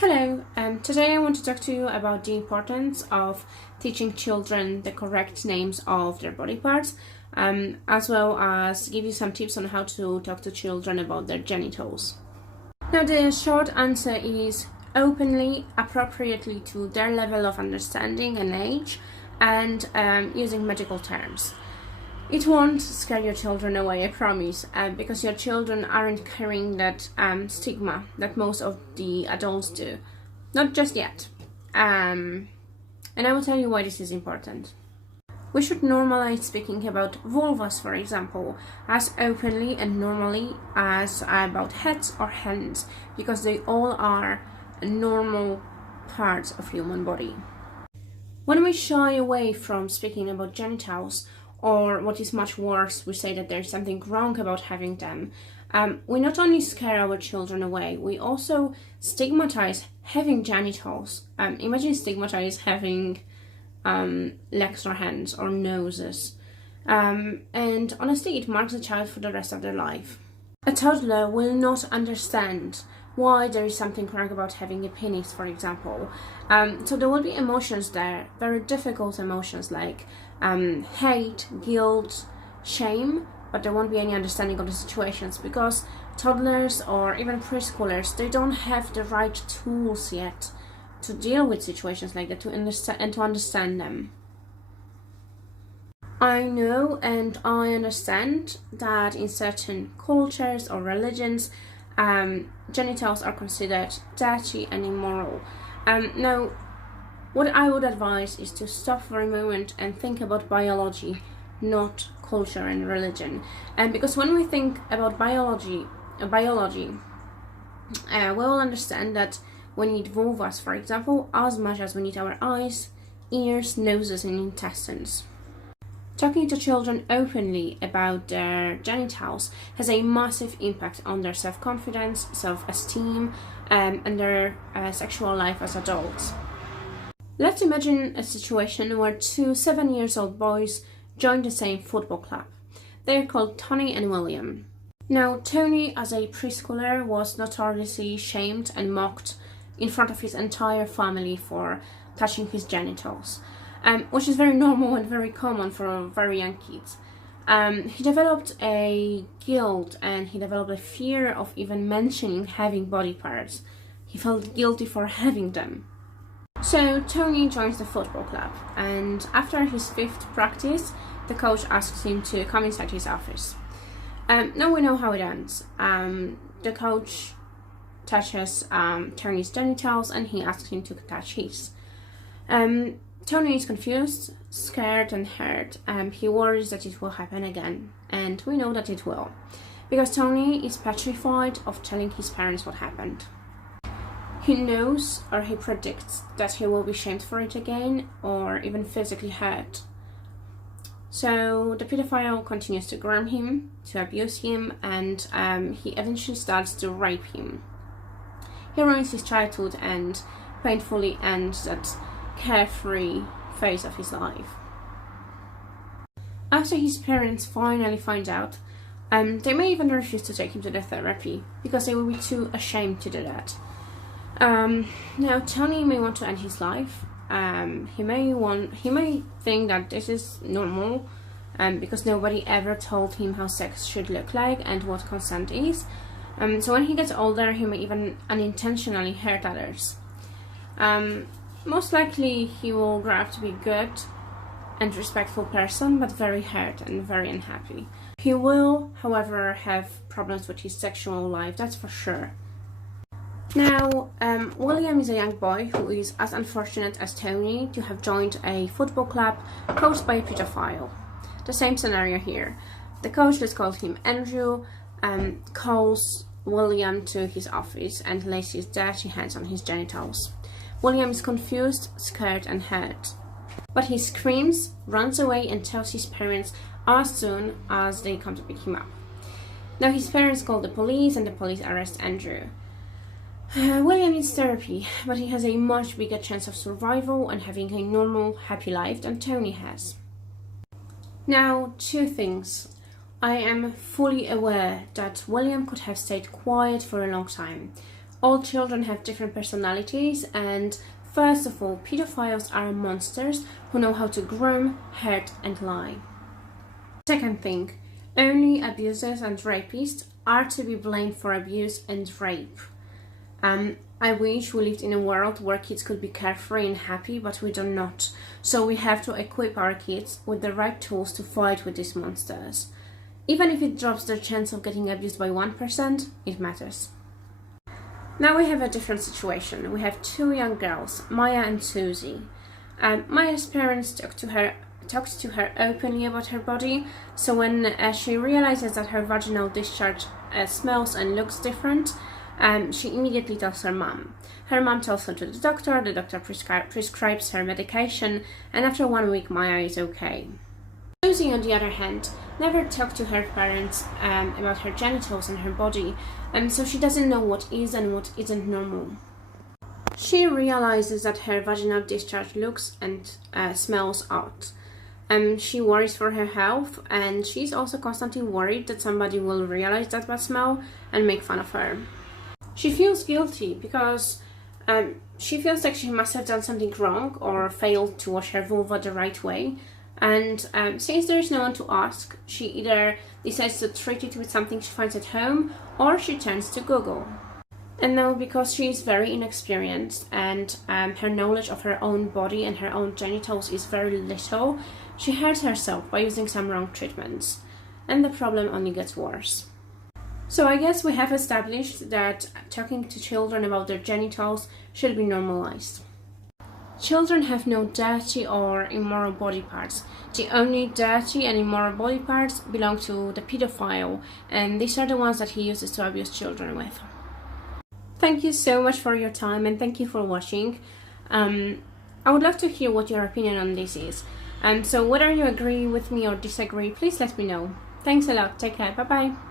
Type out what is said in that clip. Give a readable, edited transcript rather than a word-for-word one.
Hello, today I want to talk to you about the importance of teaching children the correct names of their body parts, as well as give you some tips on how to talk to children about their genitals. Now, the short answer is openly, appropriately to their level of understanding and age, and using medical terms. It won't scare your children away, I promise, because your children aren't carrying that stigma that most of the adults do. Not just yet. And I will tell you why this is important. We should normalize speaking about vulvas, for example, as openly and normally as about heads or hands, because they all are normal parts of human body. When we shy away from speaking about genitals, or what is much worse, we say that there's something wrong about having them, we not only scare our children away, we also stigmatize having genitals. Imagine stigmatize having legs or hands or noses. And honestly, it marks a child for the rest of their life. A toddler will not understand why there is something wrong about having a penis, for example. So there will be emotions there, very difficult emotions like hate, guilt, shame, but there won't be any understanding of the situations because toddlers or even preschoolers, they don't have the right tools yet to deal with situations like that, to understand them. I know and I understand that in certain cultures or religions, genitals are considered dirty and immoral. Now, what I would advise is to stop for a moment and think about biology, not culture and religion. Because when we think about biology, we will understand that we need vulvas, for example, as much as we need our eyes, ears, noses, and intestines. Talking to children openly about their genitals has a massive impact on their self-confidence, self-esteem, and their sexual life as adults. Let's imagine a situation where two 7-year-old boys join the same football club. They're called Tony and William. Now, Tony, as a preschooler, was notoriously shamed and mocked in front of his entire family for touching his genitals. Which is very normal and very common for very young kids. He developed a guilt and he developed a fear of even mentioning having body parts. He felt guilty for having them. So Tony joins the football club, and after his 5th practice, the coach asks him to come inside his office. Now we know how it ends. The coach touches Tony's genitals and he asks him to touch his. Tony is confused, scared and hurt. He worries that it will happen again, and we know that it will, because Tony is petrified of telling his parents what happened. He knows, or he predicts, that he will be shamed for it again, or even physically hurt. So the pedophile continues to groom him, to abuse him, and he eventually starts to rape him. He ruins his childhood and painfully ends that carefree phase of his life. After his parents finally find out, they may even refuse to take him to the therapy because they will be too ashamed to do that. Now Tony may want to end his life. He may think that this is normal, because nobody ever told him how sex should look like and what consent is. So when he gets older, he may even unintentionally hurt others. Most likely he will grow up to be a good and respectful person, but very hurt and very unhappy. He will, however, have problems with his sexual life, that's for sure. Now, William is a young boy who is as unfortunate as Tony to have joined a football club coached by a pedophile. The same scenario here. The coach, let's call him Andrew, calls William to his office and lays his dirty hands on his genitals. William is confused, scared and hurt. But he screams, runs away and tells his parents as soon as they come to pick him up. Now his parents call the police and the police arrest Andrew. William needs therapy, but he has a much bigger chance of survival and having a normal, happy life than Tony has. Now, 2 things. I am fully aware that William could have stayed quiet for a long time. all children have different personalities, and first of all, pedophiles are monsters who know how to groom, hurt, and lie. Second thing, only abusers and rapists are to be blamed for abuse and rape. I wish we lived in a world where kids could be carefree and happy, but we do not. So we have to equip our kids with the right tools to fight with these monsters. Even if it drops their chance of getting abused by 1%, it matters. Now we have a different situation. We have two young girls, Maya and Susie. Maya's parents talked to her openly about her body, so when she realizes that her vaginal discharge smells and looks different, she immediately tells her mom. Her mom tells her to the doctor prescribes her medication, and after 1 week Maya is okay. Susie, on the other hand, never talked to her parents about her genitals and her body, so she doesn't know what is and what isn't normal. She realizes that her vaginal discharge looks and smells odd. She worries for her health, and she's also constantly worried that somebody will realize that bad smell and make fun of her. She feels guilty because she feels like she must have done something wrong or failed to wash her vulva the right way. And since there is no one to ask, she either decides to treat it with something she finds at home, or she turns to Google. And now, because she is very inexperienced and her knowledge of her own body and her own genitals is very little, she hurts herself by using some wrong treatments. And the problem only gets worse. So I guess we have established that talking to children about their genitals should be normalized. Children have no dirty or immoral body parts. The only dirty and immoral body parts belong to the pedophile, and these are the ones that he uses to abuse children with. Thank you so much for your time, and thank you for watching. I would love to hear what your opinion on this is. So whether you agree with me or disagree, please let me know. Thanks a lot. Take care. Bye bye.